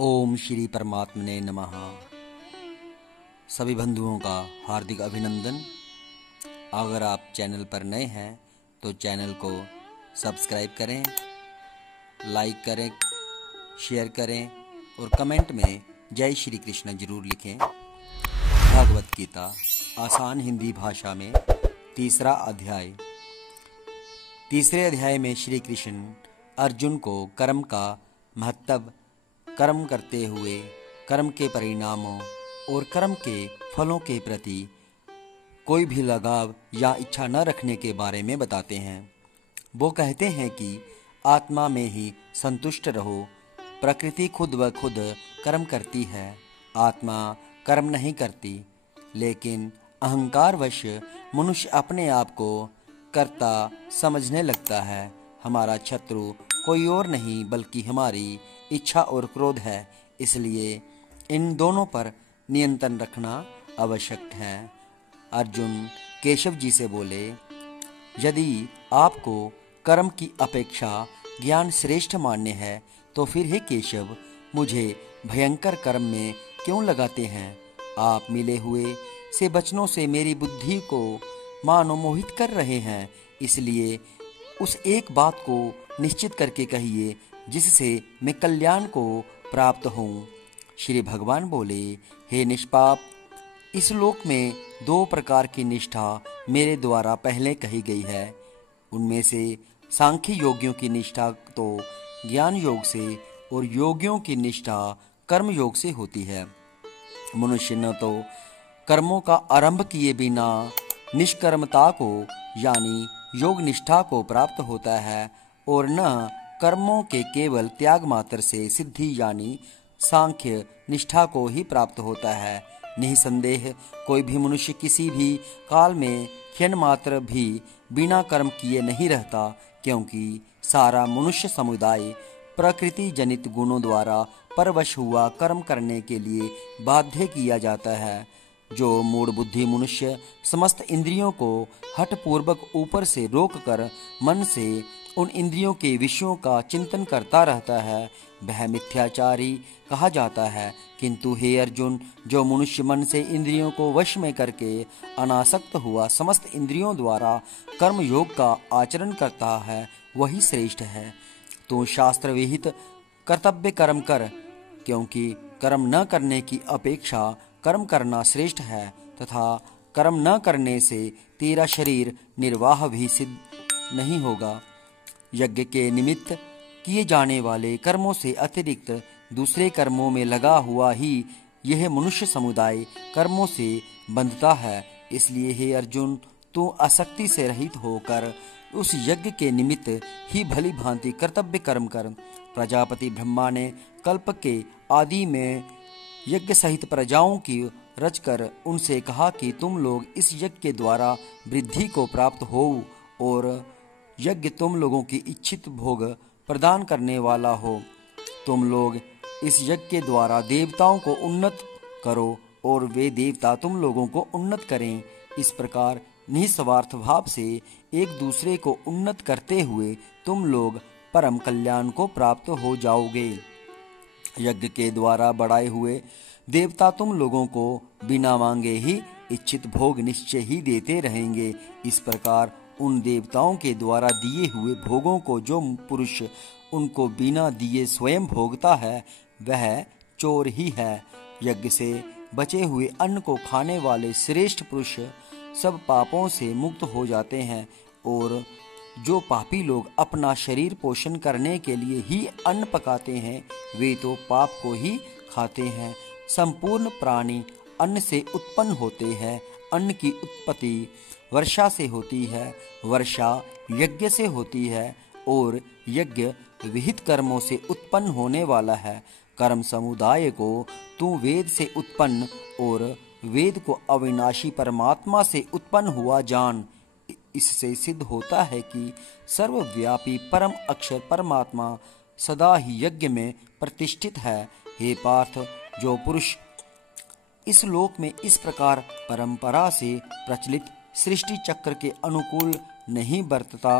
ओम श्री परमात्मने नमः। सभी बंधुओं का हार्दिक अभिनंदन। अगर आप चैनल पर नए हैं तो चैनल को सब्सक्राइब करें, लाइक करें, शेयर करें और कमेंट में जय श्री कृष्ण जरूर लिखें। भगवत गीता आसान हिंदी भाषा में तीसरा अध्याय। तीसरे अध्याय में श्री कृष्ण अर्जुन को कर्म का महत्व, कर्म करते हुए कर्म के परिणामों और कर्म के फलों के प्रति कोई भी लगाव या इच्छा न रखने के बारे में बताते हैं। वो कहते हैं कि आत्मा में ही संतुष्ट रहो। प्रकृति खुद ब खुद कर्म करती है, आत्मा कर्म नहीं करती। लेकिन अहंकारवश मनुष्य अपने आप को कर्ता समझने लगता है। हमारा शत्रु कोई और नहीं बल्कि हमारी इच्छा और क्रोध है। इसलिए इन दोनों पर नियंत्रण रखना आवश्यक है। अर्जुन केशव जी से बोले, यदि आपको कर्म की अपेक्षा ज्ञान श्रेष्ठ मान्य है तो फिर हे केशव, मुझे भयंकर कर्म में क्यों लगाते हैं? आप मिले हुए से वचनों से मेरी बुद्धि को मानो मोहित कर रहे हैं। इसलिए उस एक बात को निश्चित करके कहिए जिससे मैं कल्याण को प्राप्त हूँ। श्री भगवान बोले, हे निष्पाप, इस लोक में दो प्रकार की निष्ठा मेरे द्वारा पहले कही गई है। उनमें से सांख्य योगियों की निष्ठा तो ज्ञान योग से और योगियों की निष्ठा कर्म योग से होती है। मनुष्य न तो कर्मों का आरंभ किए बिना निष्कर्मता को यानी योग निष्ठा को प्राप्त होता है और न कर्मों के केवल त्याग मात्र से सिद्धि यानी सांख्य निष्ठा को ही प्राप्त होता है। निसंदेह कोई भी मनुष्य किसी भी काल में क्षण मात्र भी बिना कर्म किए नहीं रहता, क्योंकि सारा मनुष्य समुदाय प्रकृति जनित गुणों द्वारा परवश हुआ कर्म करने के लिए बाध्य किया जाता है। जो मूढ़ बुद्धि मनुष्य समस्त इंद्रियों को हठपूर्वक ऊपर से रोककर मन से उन इंद्रियों के विषयों का चिंतन करता रहता है, वह मिथ्याचारी कहा जाता है। किंतु हे अर्जुन, जो मनुष्य मन से इंद्रियों को वश में करके अनासक्त हुआ समस्त इंद्रियों द्वारा कर्म योग का आचरण करता है, वही श्रेष्ठ है। तू शास्त्र विहित कर्तव्य कर्म कर, क्योंकि कर्म न करने की अपेक्षा कर्म करना श्रेष्ठ है तथा कर्म न करने से तेरा शरीर निर्वाह भी सिद्ध नहीं होगा। यज्ञ के निमित्त किए जाने वाले कर्मों से अतिरिक्त दूसरे कर्मों में लगा हुआ ही यह मनुष्य समुदाय कर्मों से बंधता है। इसलिए हे अर्जुन, तू आसक्ति से रहित होकर उस यज्ञ के निमित्त ही भली भांति कर्तव्य कर्म कर। प्रजापति ब्रह्मा ने कल्प के आदि में यज्ञ सहित प्रजाओं की रचकर उनसे कहा कि तुम लोग इस यज्ञ के द्वारा वृद्धि को प्राप्त हो और यज्ञ तुम लोगों की इच्छित भोग प्रदान करने वाला हो। तुम लोग इस यज्ञ के द्वारा देवताओं को उन्नत करो और वे देवता तुम लोगों को उन्नत करें। इस प्रकार निस्वार्थ भाव से एक दूसरे को उन्नत करते हुए तुम लोग परम कल्याण को प्राप्त हो जाओगे। यज्ञ के द्वारा बढ़ाए हुए देवता तुम लोगों को बिना मांगे ही इच्छित भोग निश्चय ही देते रहेंगे। इस प्रकार उन देवताओं के द्वारा दिए हुए भोगों को जो पुरुष उनको बिना दिए स्वयं भोगता है, वह चोर ही है। यज्ञ से बचे हुए अन्न को खाने वाले श्रेष्ठ पुरुष सब पापों से मुक्त हो जाते हैं, और जो पापी लोग अपना शरीर पोषण करने के लिए ही अन्न पकाते हैं, वे तो पाप को ही खाते हैं। संपूर्ण प्राणी अन्न से उत्पन्न होते हैं। अन्न की उत्पत्ति वर्षा से होती है, वर्षा यज्ञ से होती है और यज्ञ विहित कर्मों से उत्पन्न होने वाला है। कर्म समुदाय को तू वेद से उत्पन्न और वेद को अविनाशी परमात्मा से उत्पन्न हुआ जान। इससे सिद्ध होता है कि सर्वव्यापी परम अक्षर परमात्मा सदा ही यज्ञ में प्रतिष्ठित है। हे पार्थ, जो पुरुष इस लोक में इस प्रकार परंपरा से प्रचलित सृष्टि चक्र के अनुकूल नहीं बरतता,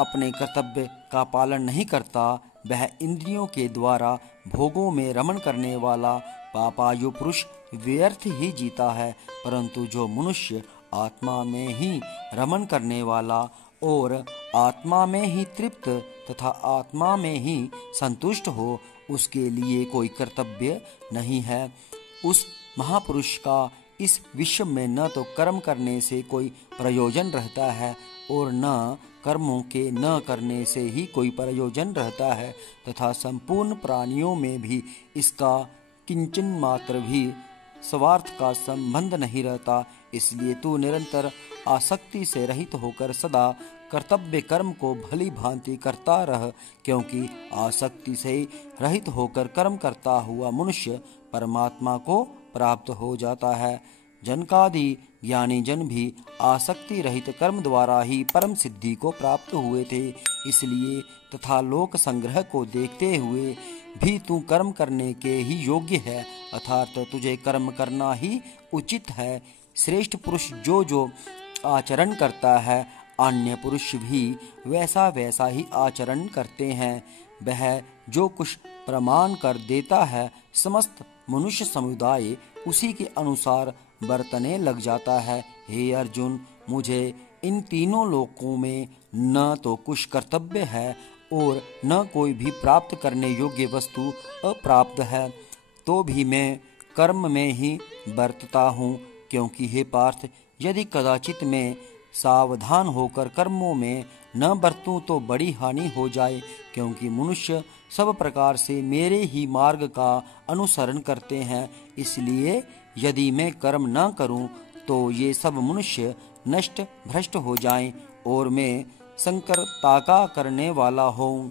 अपने कर्तव्य का पालन नहीं करता, वह इंद्रियों के द्वारा भोगों में रमण करने वाला पापायु पुरुष व्यर्थ ही जीता है, परंतु जो मनुष्य आत्मा में ही रमण करने वाला और आत्मा में ही तृप्त तथा आत्मा में ही संतुष्ट हो, उसके लिए कोई कर्तव्य नहीं है। उस महापुरुष का इस विश्व में न तो कर्म करने से कोई प्रयोजन रहता है और न कर्मों के न करने से ही कोई प्रयोजन रहता है, तथा संपूर्ण प्राणियों में भी इसका किंचन मात्र भी स्वार्थ का संबंध नहीं रहता। इसलिए तू निरंतर आसक्ति से रहित होकर सदा कर्तव्य कर्म को भली भांति करता रह, क्योंकि आसक्ति से रहित होकर कर्म करता हुआ मनुष्य परमात्मा को प्राप्त हो जाता है। जनकादि ज्ञानी जन भी आसक्ति रहित कर्म द्वारा ही परम सिद्धि को प्राप्त हुए थे। इसलिए तथा लोक संग्रह को देखते हुए भी तू कर्म करने के ही योग्य है, अर्थात तुझे कर्म करना ही उचित है। श्रेष्ठ पुरुष जो जो आचरण करता है, अन्य पुरुष भी वैसा वैसा ही आचरण करते हैं। वह जो कुछ प्रमाण कर देता है, समस्त मनुष्य समुदाय उसी के अनुसार बरतने लग जाता है। हे अर्जुन, मुझे इन तीनों लोकों में न तो कुछ कर्तव्य है और न कोई भी प्राप्त करने योग्य वस्तु अप्राप्त है, तो भी मैं कर्म में ही बरतता हूँ, क्योंकि हे पार्थ, यदि कदाचित मैं सावधान होकर कर्मों में न बरतूं तो बड़ी हानि हो जाए, क्योंकि मनुष्य सब प्रकार से मेरे ही मार्ग का अनुसरण करते हैं। इसलिए यदि मैं कर्म न करूं तो ये सब मनुष्य नष्ट भ्रष्ट हो जाएं और मैं संकरता का करने वाला हूं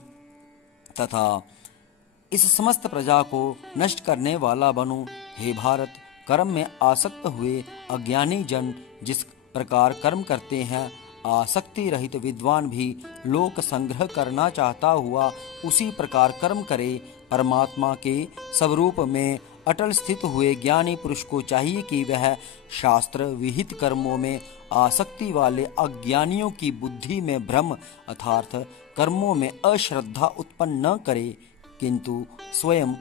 तथा इस समस्त प्रजा को नष्ट करने वाला बनूं। हे भारत, कर्म में आसक्त हुए अज्ञानी जन जिस प्रकार कर्म करते हैं, आसक्ति रहित विद्वान भी लोक संग्रह करना चाहता हुआ उसी प्रकार कर्म करे। परमात्मा के स्वरूप में अटल स्थित हुए ज्ञानी पुरुष को चाहिए कि वह शास्त्र विहित कर्मों में आसक्ति वाले अज्ञानियों की बुद्धि में भ्रम अर्थात कर्मों में अश्रद्धा उत्पन्न न करे, किंतु स्वयं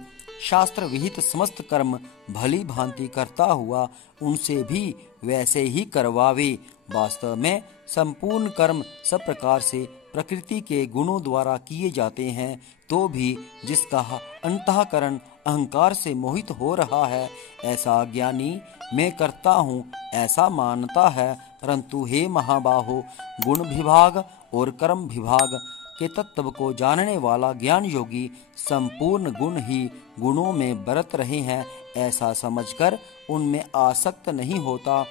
शास्त्र विहित समस्त कर्म भली भांति करता हुआ उनसे भी वैसे ही करवावे। वास्तव में संपूर्ण कर्म सब प्रकार से प्रकृति के गुणों द्वारा किए जाते हैं, तो भी जिसका अंतःकरण अहंकार से मोहित हो रहा है, ऐसा ज्ञानी मैं करता हूँ ऐसा मानता है। परंतु हे महाबाहो, गुण विभाग और कर्म विभाग के तत्व को जानने वाला ज्ञान योगी संपूर्ण गुण ही गुणों में बरत रहे हैं, ऐसा समझकर उनमें आसक्त नहीं होता।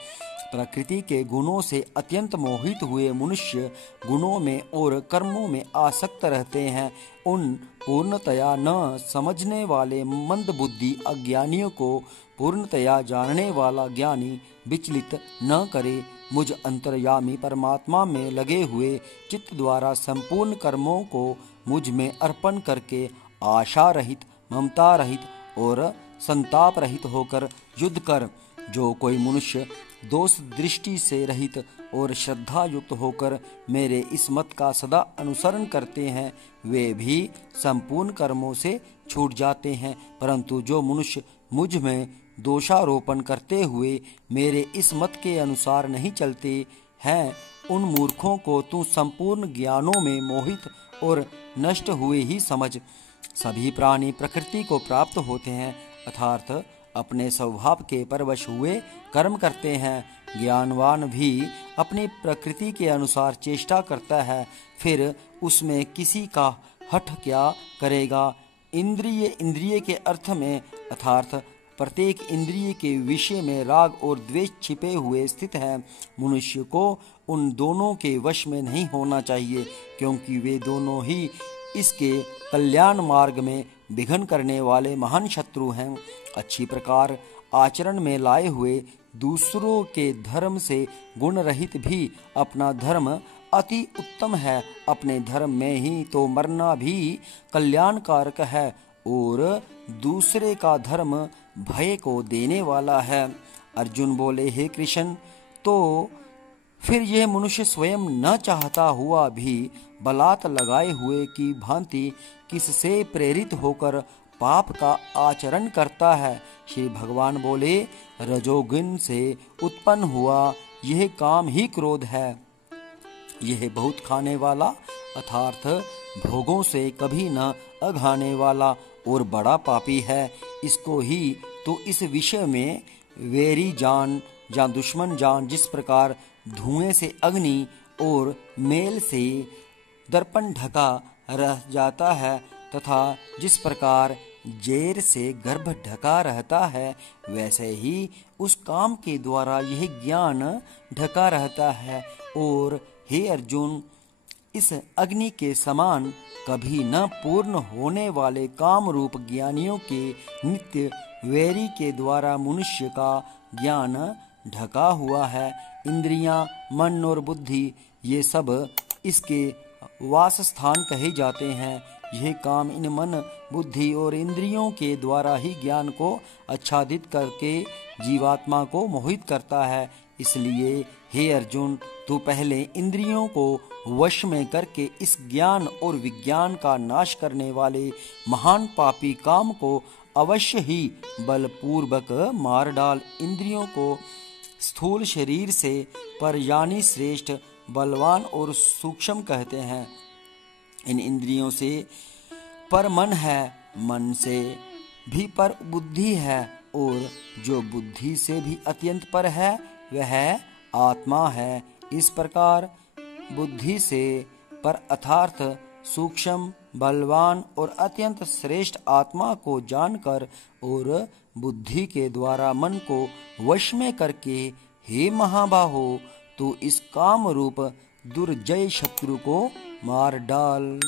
प्रकृति के गुणों से अत्यंत मोहित हुए मनुष्य गुणों में और कर्मों में आसक्त रहते हैं। उन पूर्णतया न समझने वाले मंद बुद्धि अज्ञानियों को पूर्णतया जानने वाला ज्ञानी विचलित न करे। मुझ अंतर्यामी परमात्मा में लगे हुए चित्त द्वारा संपूर्ण कर्मों को मुझ में अर्पण करके आशा रहित, ममता रहित और संताप रहित होकर युद्ध कर। जो कोई मनुष्य दोष दृष्टि से रहित और श्रद्धा युक्त होकर मेरे इस मत का सदा अनुसरण करते हैं, वे भी संपूर्ण कर्मों से छूट जाते हैं। परंतु जो मनुष्य मुझ में दोषारोपण करते हुए मेरे इस मत के अनुसार नहीं चलते हैं, उन मूर्खों को तू संपूर्ण ज्ञानों में मोहित और नष्ट हुए ही समझ। सभी प्राणी प्रकृति को प्राप्त होते हैं, अर्थात अपने स्वभाव के परवश हुए कर्म करते हैं। ज्ञानवान भी अपनी प्रकृति के अनुसार चेष्टा करता है, फिर उसमें किसी का हठ क्या करेगा। इंद्रिय के अर्थ में अर्थात प्रत्येक इंद्रिय के विषय में राग और द्वेष छिपे हुए स्थित है। मनुष्य को उन दोनों के वश में नहीं होना चाहिए, क्योंकि वे दोनों ही इसके कल्याण मार्ग में विघ्न करने वाले महान शत्रु हैं। अच्छी प्रकार आचरण में लाए हुए दूसरों के धर्म से गुण रहित भी अपना धर्म अति उत्तम है। अपने धर्म में ही तो मरना भी कल्याणकारक है और दूसरे का धर्म भय को देने वाला है। अर्जुन बोले, हे कृष्ण, तो फिर यह मनुष्य स्वयं न चाहता हुआ भी बलात लगाए हुए की भांति किससे प्रेरित होकर पाप का आचरण करता है। श्री भगवान बोले, रजोगुण से उत्पन्न हुआ यह काम ही क्रोध है। यह बहुत खाने वाला अर्थात भोगों से कभी न अघाने वाला और बड़ा पापी है। इसको ही तो इस विषय में वेरी जान या दुश्मन जान, जिस प्रकार धुएं से अग्नि और मेल से दर्पण ढका रह जाता है तथा जिस प्रकार जेर से गर्भ ढका रहता है, वैसे ही उस काम के द्वारा यह ज्ञान ढका रहता है। और हे अर्जुन, इस अग्नि के समान कभी न पूर्ण होने वाले काम रूप ज्ञानियों के नित्य वैरी के द्वारा मनुष्य का ज्ञान ढका हुआ है। इंद्रियां, मन और बुद्धि ये सब इसके वासस्थान कहे जाते हैं। यह काम इन मन, बुद्धि और इंद्रियों के द्वारा ही ज्ञान को आच्छादित करके जीवात्मा को मोहित करता है। इसलिए हे अर्जुन, तू पहले इंद्रियों को वश में करके इस ज्ञान और विज्ञान का नाश करने वाले महान पापी काम को अवश्य ही बलपूर्वक मार डाल। इंद्रियों को स्थूल शरीर से पर यानी श्रेष्ठ, बलवान और सूक्ष्म कहते हैं। इन इंद्रियों से पर मन है, मन से भी पर बुद्धि है, और जो बुद्धि से भी अत्यंत पर है वह आत्मा है। इस प्रकार बुद्धि से पर अर्थात सूक्ष्म, बलवान और अत्यंत श्रेष्ठ आत्मा को जानकर और बुद्धि के द्वारा मन को वश में करके, हे महाबाहो, तो इस काम रूप दुर्जय शत्रु को मार डाल।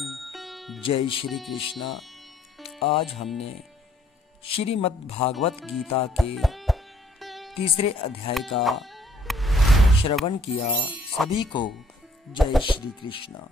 जय श्री कृष्णा। आज हमने श्रीमद् भागवत गीता के 3 अध्याय का श्रवण किया। सभी को जय श्री कृष्णा।